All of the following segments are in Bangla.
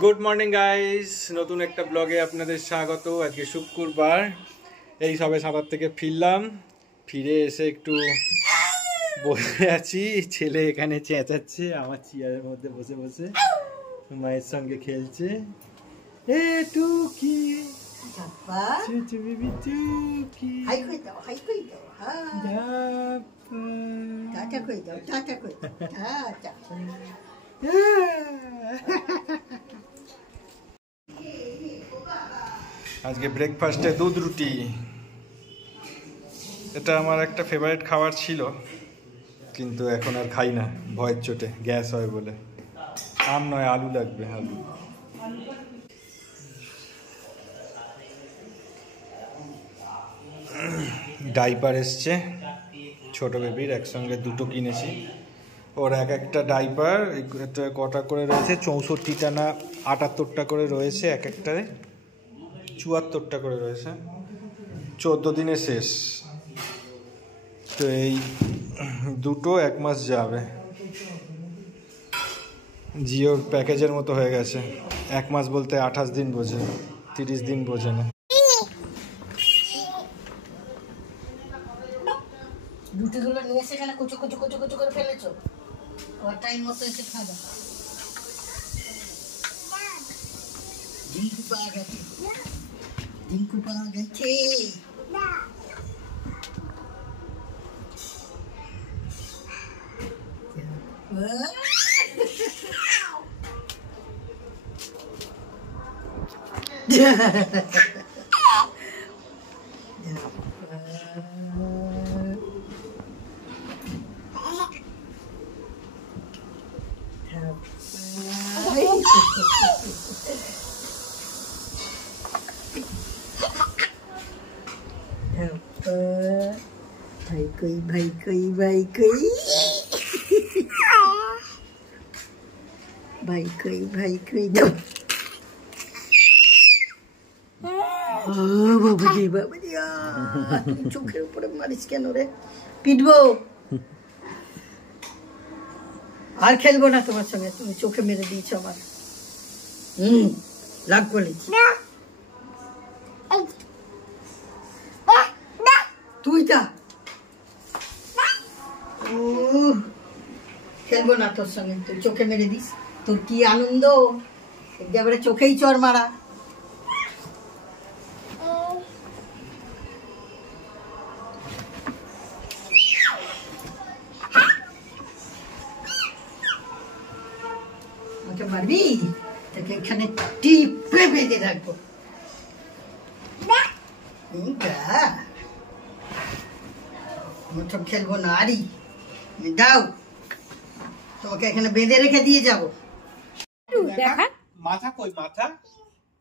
গুড মর্নিং গাইস, নতুন একটা ব্লগে আপনাদের স্বাগত। আজকে শুক্রবার, এই সবে সাঁতার থেকে ফিরলাম। ফিরে এসে একটু বসে আছি। ছেলে এখানে চেঁচাচ্ছে আমার চেয়ারের মধ্যে বসে বসে, মায়ের সঙ্গে খেলছে। এ টুকি বিবি টুকি, আজকে ব্রেকফাস্টে দুধ রুটি। এটা আমার একটা ফেভারিট খাবার ছিল, কিন্তু এখন আর খাই না, ভয়ের চোটে, গ্যাস হয় বলে। আম নয়, আলু লাগবে, আলু। ডাইপার এসছে ছোট বেবির, একসঙ্গে দুটো কিনেছি। ওর এক একটা ডাইপার কটা করে রয়েছে, 64টা না 78টা করে রয়েছে, এক একটায় 74টা করে রয়েছে। 14 দিনে শেষ। তো এই দুটো 1 মাস যাবে। জিওর প্যাকেজের মতো হয়ে গেছে। 1 মাস বলতে 28 দিন বোঝে, 30 দিন বোঝে না। রুটিগুলো নিয়ে সেখানে কুচু কুচু কুচু কুচু করে ফেলেছো, ওর টাইম মতো এসে খাবে। ডিঙ্কু পাওয়া গেছে, ডিঙ্কু পাওয়া গেছে। भाई कोई भाई कोई भाई कोई भाई कोई भाई कोई दो बाबूजी बाबूजी চোখের উপরে মারিস কেন রে? পিটবো আর খেলবো না তোমার সঙ্গে, তুমি চোখে মেরে দিয়েছো আমার। রাগ করেছি তুই যা, খেলবো না তোর সঙ্গে, তুই চোখে মেরে দিস। তোর কি আনন্দ, একেবারে চোখেই চর মারা। আমাকে মারবি, তোকে এখানে টিপে বেঁধে রাখবো। মোটর খেলবো না, আরি দাও, তোমাকে এখানে বেঁধে রেখে দিয়ে যাবো। দেখা মাথা কই, মাথা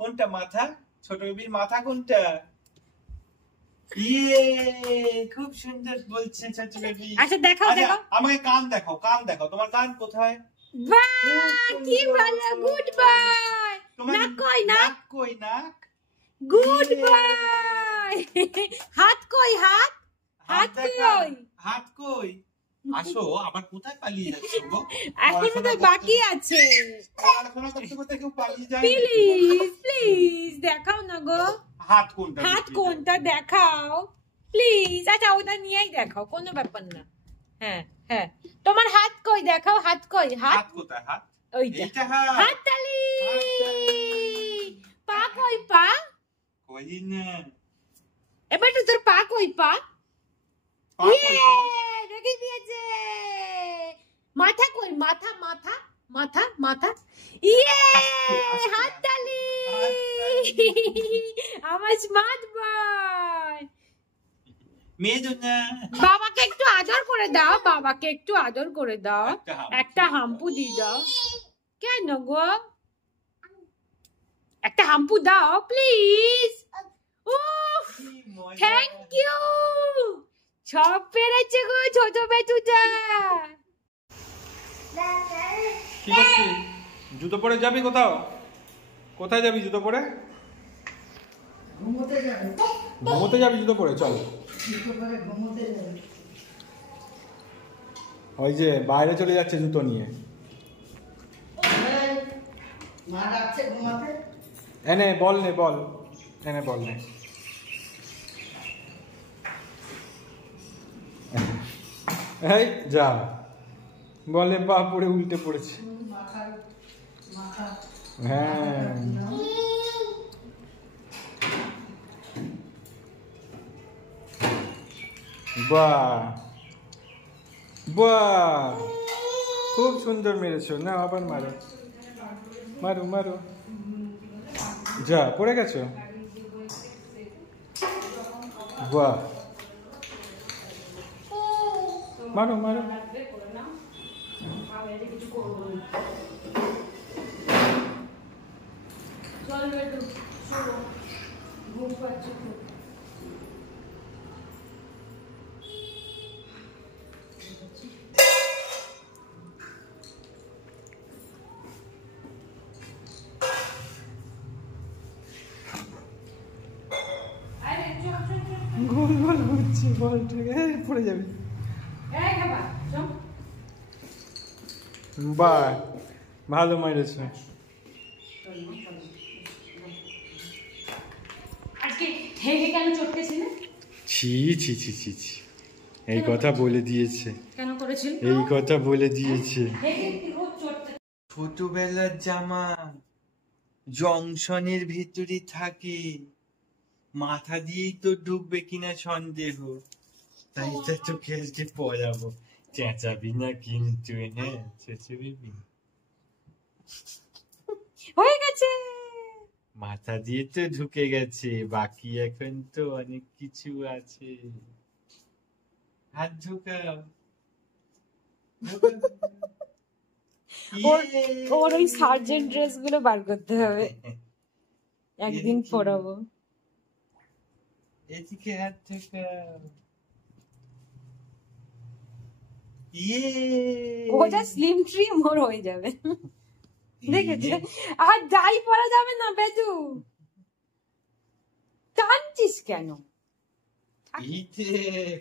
কোনটা, মাথা ছোট বেবির মাথা কোনটা? ইয়ে খুব সুন্দর বলছে ছোট বেবি। আচ্ছা দেখাও, দেখাও আমাকে, কান দেখাও, কান দেখাও, তোমার কান কোথায়? বাহ কি ভালো, গুড বয়। নাক কই, নাক কই, নাক গুড বয়। হাত কই, হাত হাত কই, হাত কই। আসো, আবার কোথায় পালিয়ে যাচ্ছ গো? এখনো তো বাকি আছে, পড়াশোনা করতে করতে কেউ পালিয়ে যায়? প্লিজ প্লিজ দেখাও না গো, হাত কোনটা, হাত কোনটা দেখাও প্লিজ। আচ্ছা ওটা নিয়েই দেখাও, কোনো ব্যাপার না। হ্যাঁ হ্যাঁ, তোমার হাত কই দেখাও, হাত কই, হাত কোথায়, হাত ওইটা, হাত তালি। পা কই, পা কই না, এবার তো তোর পা কই, পা রেখে দিয়েছে। মাথা কই, মাথা মাথা মাথা মাথা, ইয়ে হাত তালি। আমার স্মার্ট বয়। বাবাকে একটু আদর করে দাও, বাবাকে একটু আদর করে দাও, একটা হাম্পু দিয়ে দাও। কেন গো, একটা হাম্পু দাও প্লিজ। থ্যাংক ইউ, সব পেরেছে গো ছোট বেটুটা। কি করছিস? জুতো পরে যাবি কোথাও? কোথায় যাবি জুতো পরে? ঘুমোতে যাবি জুতো পরে? চল। ওই যে বাইরে চলে যাচ্ছে জুতো নিয়ে। মা ডাকছে ঘুমাতে। এনে বল নে, বল এনে বল নে। এই যা বলে পা পড়ে উল্টে পড়েছে। হ্যাঁ বাহ বাহ, খুব সুন্দর মেরেছো। না আবার মারো মারো মারো। যা পড়ে গেছো। বাহ, মারো মারো। গোল গোল ঘুরছি বল, ঠিক আছে পড়ে যাবে। বাহ, ভালো মেরেছো। ছি ছি ছি ছি ছি, এই কথা বলে দিয়েছে। কেন করেছিল? এই কথা বলে দিয়েছে। ছোটবেলার জামা জংশনের ভিতরে থাকে, মাথা দিয়েই তো ঢুকবে কিনা সন্দেহ, তাই তো তোকে আজকে পড়াবো। চেঁচাবি না কিন্তু, হ্যাঁ চেঁচাবি। হয়ে গেছে, মাথা দিয়ে তো ঢুকে গেছে, বাকি এখন তো অনেক কিছু আছে। হাত ঢুকাও। ওর ওই সার্জেন্ট ড্রেস গুলো বার করতে হবে, একদিন পরাবো। এদিকে হাত ঢুকাও। ও যা স্লিম ট্রিম ওর হয়ে যাবে, দেখেছে? আর যাই পরা যাবে না বেজু, টানছিস কেন?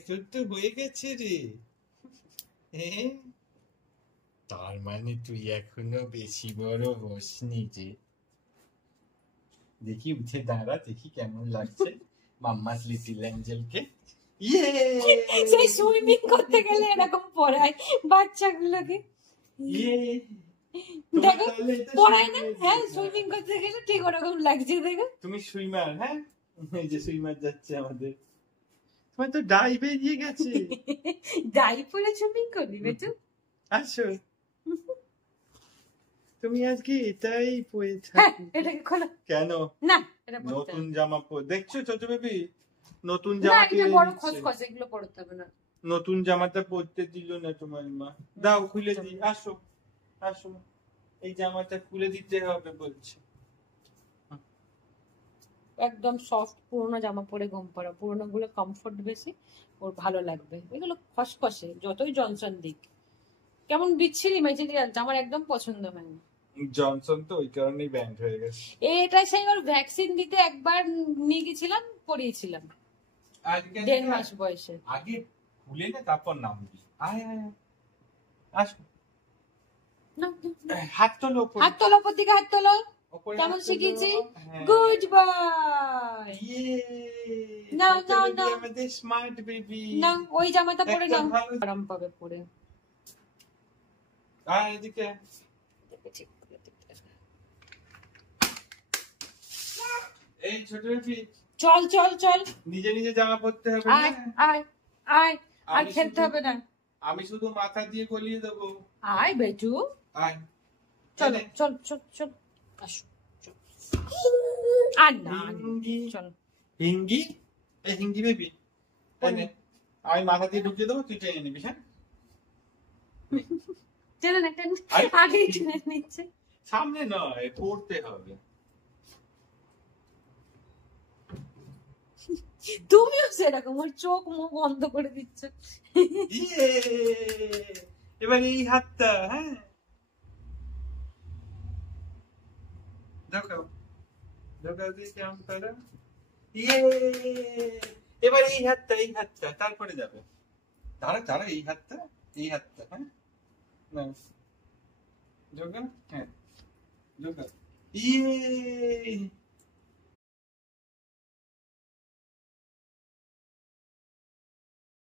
তোর তো হয়ে গেছে রে। তার মানে তুই এখনো বেশি বড় হসনি যে। দেখি উঠে দাঁড়া, দেখি কেমন লাগছে মাম্মাস লিটল অ্যাঞ্জেলকে। সেই সুইমিং করতে গেলে এরকম পড়ায় বাচ্চাগুলোকে, দেখো পড়ায় না? হ্যাঁ, সুইমিং করতে গেলে ঠিক ওরকম লাগছে, দেখো। তুমি সুইমার? হ্যাঁ, এই যে সুইমার যাচ্ছে আমাদের। তোমার তো ডাই বেরিয়ে গেছে। ডাই পরে সুইমিং করবি বেটু? আসো, তুমি আজকে এটাই পরে হ্যাঁ, থাকো। এটাকে খোলো। কেন? না, এটা নতুন জামা পরে দেখছো ছোট বেবি? নতুন না, জামা এটা বড় খসখস, এগুলো পরতে হবে না। নতুন জামাটা পরতে দিল না তোমার মা। দাও খুলে দি, আসো আসো, এই জামাটা খুলে দিতে হবে বলছে। একদম সফট পুরোনো জামা পরে ঘুম পড়া, পুরোনো গুলো কমফোর্ট বেশি, ওর ভালো লাগবে। এগুলো খসখসে যতই জনসন দিক, কেমন বিচ্ছিরি মেটেরিয়াল, আমার একদম পছন্দ হয় না। জনসন তো ওই কারণেই ব্যান্ড হয়ে গেছে। এটা সেই ওর ভ্যাকসিন দিতে একবার নিয়ে গেছিলাম, পরিয়েছিলাম 1.5 মাস বয়সে। আগে খুলে নে তারপর নামবি। আয় আয় আসো, হাত তোলো, হাত তোলো, ওপর দিকে হাত তোলো। কেমন শিখেছি? Good boy. নাও নাও নাও, আমাদের স্মার্ট বেবি। না ওই জামাটা পরে নাও, আরাম পাবে পরে। আয় এদিকে। এই ছোট বেবি, চল চল চল, নিজে নিজে জামা পরতে হবে। আয় আয় আয়, আর খেলতে হবে না। আমি শুধু মাথা দিয়ে গলিয়ে দেবো। আয় বেটু, আয়, চল চল চল চল, আসো। আর না, চল। হিঙ্গি, এই হিঙ্গি বেবি, আমি মাথা দিয়ে ঢুকিয়ে দেবো, তুই টেনে নিবি। হ্যাঁ, টেনে না, টেনে আগে টেনে নিচ্ছে। সামনে নয়, পড়তে হবে। তুমিও সেরকম, ওর চোখ মুখ বন্ধ করে দিচ্ছ। এবার এই হাতটা, হ্যাঁ দেখো, দেখো দিয়ে কেমন করো। এবার এই হাতটা, এই হাতটা, তারপরে যাবে। দাঁড়া দাঁড়া, এই হাতটা, এই হাতটা, হ্যাঁ না যোগা, হ্যাঁ যোগা, ইয়ে